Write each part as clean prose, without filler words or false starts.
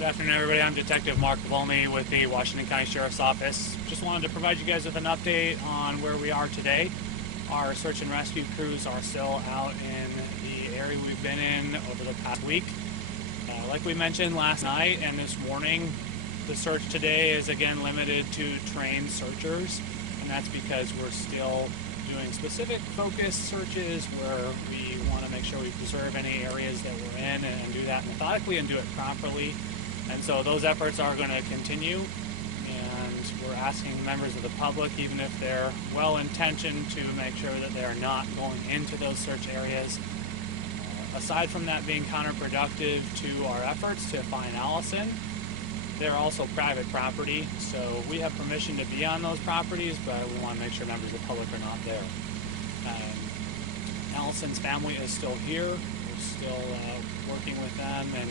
Good afternoon, everybody. I'm Detective Mark Volney with the Washington County Sheriff's Office. Just wanted to provide you guys with an update on where we are today. Our search and rescue crews are still out in the area we've been in over the past week. Like we mentioned last night and this morning, the search today is again limited to trained searchers, and that's because we're still doing specific focus searches where we want to make sure we preserve any areas that we're in and do that methodically and do it properly. And so those efforts are going to continue, and we're asking members of the public, even if they're well-intentioned, to make sure that they're not going into those search areas. Aside from that being counterproductive to our efforts to find Allyson, they're also private property, so we have permission to be on those properties, but we want to make sure members of the public are not there. Allyson's family is still here. We're still working with them and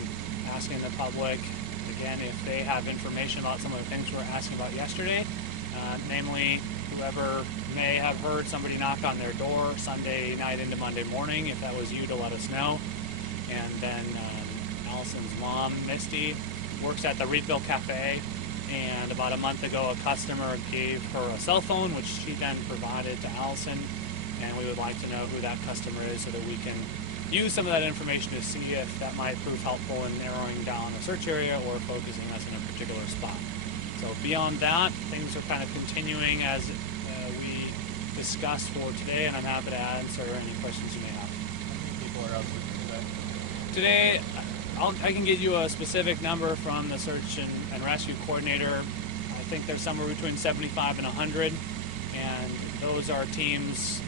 asking the public, again, if they have information about some of the things we were asking about yesterday, namely whoever may have heard somebody knock on their door Sunday night into Monday morning, if that was you, to let us know. And then Allyson's mom, Misty, works at the Reedville Cafe, and about a month ago a customer gave her a cell phone, which she then provided to Allyson, and we would like to know who that customer is so that we can use some of that information to see if that might prove helpful in narrowing down a search area or focusing us in a particular spot. So beyond that, things are kind of continuing as we discussed for today, and I'm happy to answer any questions you may have. How many people are out searching today? Today, I can give you a specific number from the search and rescue coordinator. I think there's somewhere between 75 and 100, and those are teams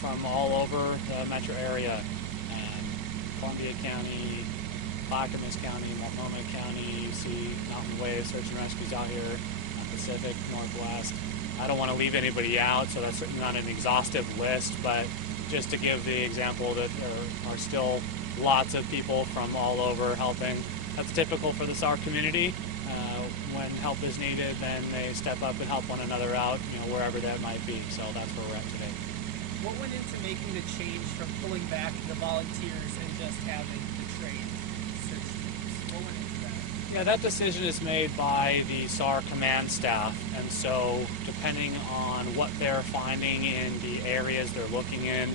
from all over the metro area. Columbia County, Clackamas County, Multnomah County, you see Mountain Wave Search and Rescue's out here, Pacific, Northwest. I don't want to leave anybody out, so that's certainly not an exhaustive list, but just to give the example that there are still lots of people from all over helping. That's typical for the SAR community. When help is needed, then they step up and help one another out, wherever that might be. So that's where we're at today. What went into making the change from pulling back the volunteers and just having the trained search teams? What went into that? Yeah, that decision is made by the SAR command staff, and so depending on what they're finding in the areas they're looking in,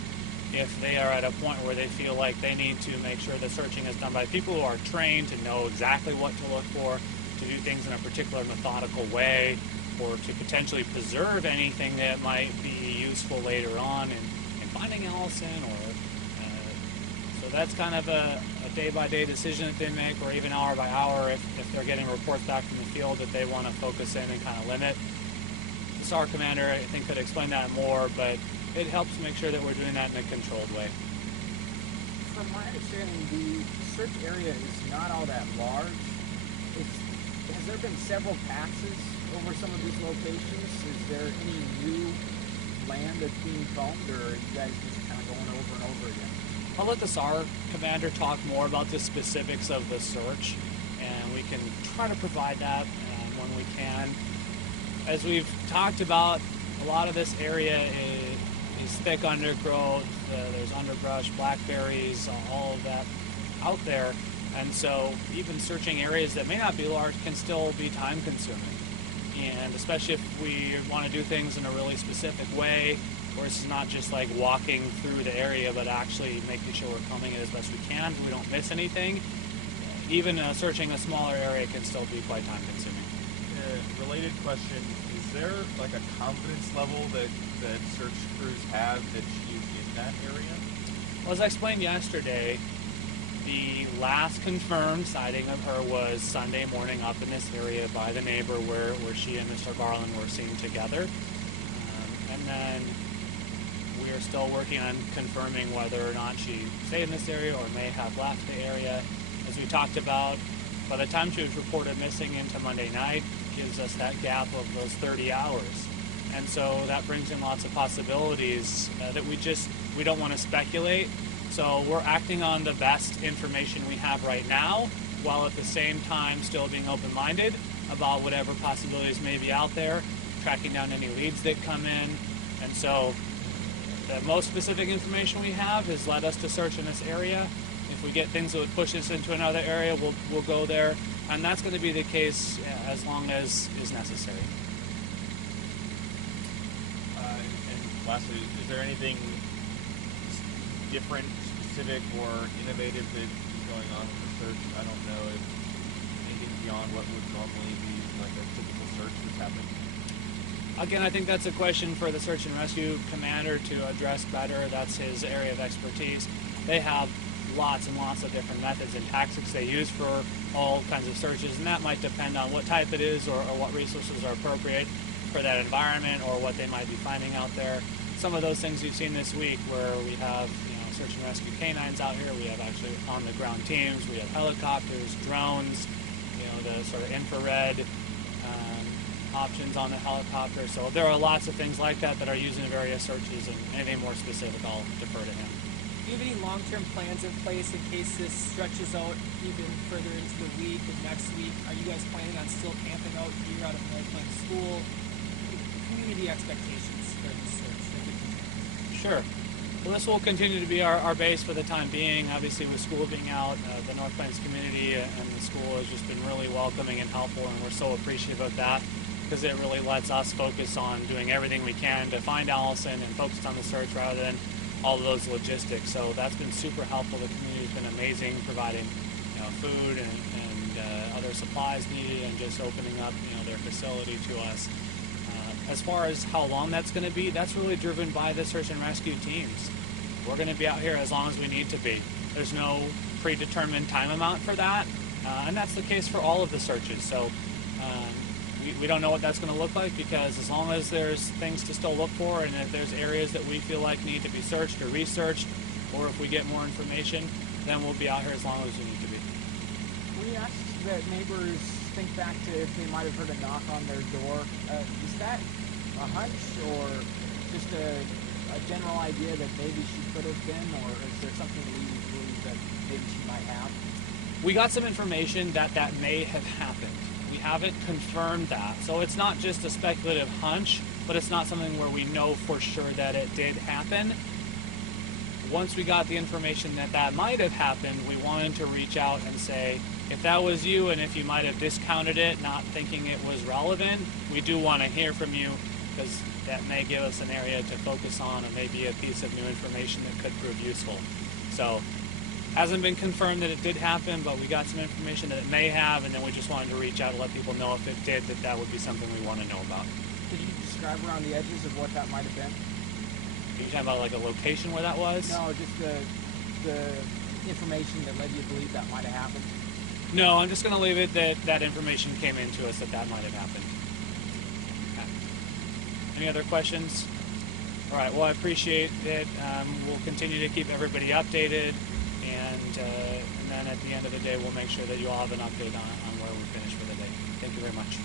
if they are at a point where they feel like they need to make sure the searching is done by people who are trained to know exactly what to look for, to do things in a particular methodical way, or to potentially preserve anything that might be useful later on in finding Allyson, so that's kind of a day-by-day decision that they make, or even hour by hour if they're getting reports back from the field that they want to focus in and kind of limit. The SAR commander, I think, could explain that more, but it helps make sure that we're doing that in a controlled way. From my understanding, the search area is not all that large. Has there been several passes over some of these locations? Is there any new land that's being found, or are you guys just kind of going over and over again? I'll let the SAR commander talk more about the specifics of the search, and we can try to provide that when we can. As we've talked about, a lot of this area is thick undergrowth. There's underbrush, blackberries, all of that out there. And so even searching areas that may not be large can still be time consuming. And especially if we want to do things in a really specific way, where it's not just like walking through the area, but actually making sure we're combing it as best we can so we don't miss anything. Even searching a smaller area can still be quite time consuming. Related question, is there like a confidence level that search crews have that she's in that area? Well, as I explained yesterday, the last confirmed sighting of her was Sunday morning up in this area by the neighbor where she and Mr. Garland were seen together. And then we are still working on confirming whether or not she stayed in this area or may have left the area. As we talked about, by the time she was reported missing into Monday night, gives us that gap of those 30 hours. And so that brings in lots of possibilities that we don't want to speculate. So we're acting on the best information we have right now, while at the same time still being open-minded about whatever possibilities may be out there, tracking down any leads that come in. And so the most specific information we have has led us to search in this area. If we get things that would push us into another area, we'll go there, and that's going to be the case as long as is necessary. And lastly, is there anything different, specific, or innovative that is going on with the search? I don't know if anything beyond what would normally be like a typical search that's happening. Again, I think that's a question for the search and rescue commander to address better. That's his area of expertise. They have lots and lots of different methods and tactics they use for all kinds of searches, and that might depend on what type it is or what resources are appropriate for that environment or what they might be finding out there. Some of those things you've seen this week where we have search and rescue canines out here, we have actually on the ground teams, we have helicopters, drones, the sort of infrared options on the helicopter. So there are lots of things like that are used in various searches, and anything more specific I'll defer to him. Do you have any long-term plans in place in case this stretches out even further into the week and next week? Are you guys planning on still camping out here out of North Lake School? Community expectations for this search? Sure. Well, this will continue to be our base for the time being. Obviously, with school being out, the North Plains community and the school has just been really welcoming and helpful, and we're so appreciative of that because it really lets us focus on doing everything we can to find Allyson and focus on the search rather than all of those logistics. So that's been super helpful. The community's been amazing, providing food and other supplies needed, and just opening up their facility to us. As far as how long that's going to be, that's really driven by the search and rescue teams. We're going to be out here as long as we need to be. There's no predetermined time amount for that, and that's the case for all of the searches. So we don't know what that's going to look like, because as long as there's things to still look for, and if there's areas that we feel like need to be searched or researched, or if we get more information, then we'll be out here as long as we need to be. We asked that neighbors think back to if they might have heard a knock on their door. Is that a hunch or just a general idea that maybe she could have been, or is there something that we believe that maybe she might have? We got some information that may have happened. We haven't confirmed that. So it's not just a speculative hunch, but it's not something where we know for sure that it did happen. Once we got the information that might have happened, we wanted to reach out and say, if that was you and if you might have discounted it, not thinking it was relevant, we do want to hear from you, because that may give us an area to focus on, or maybe a piece of new information that could prove useful. So hasn't been confirmed that it did happen, but we got some information that it may have, and then we just wanted to reach out and let people know if it did, that would be something we want to know about. Could you describe around the edges of what that might have been? Are you talking about like a location where that was? No, just the information that led you to believe that might have happened. No, I'm just going to leave it that information came into us that might have happened. Okay. Any other questions? All right, well, I appreciate it. We'll continue to keep everybody updated, and then at the end of the day, we'll make sure that you all have an update on where we're finished for the day. Thank you very much.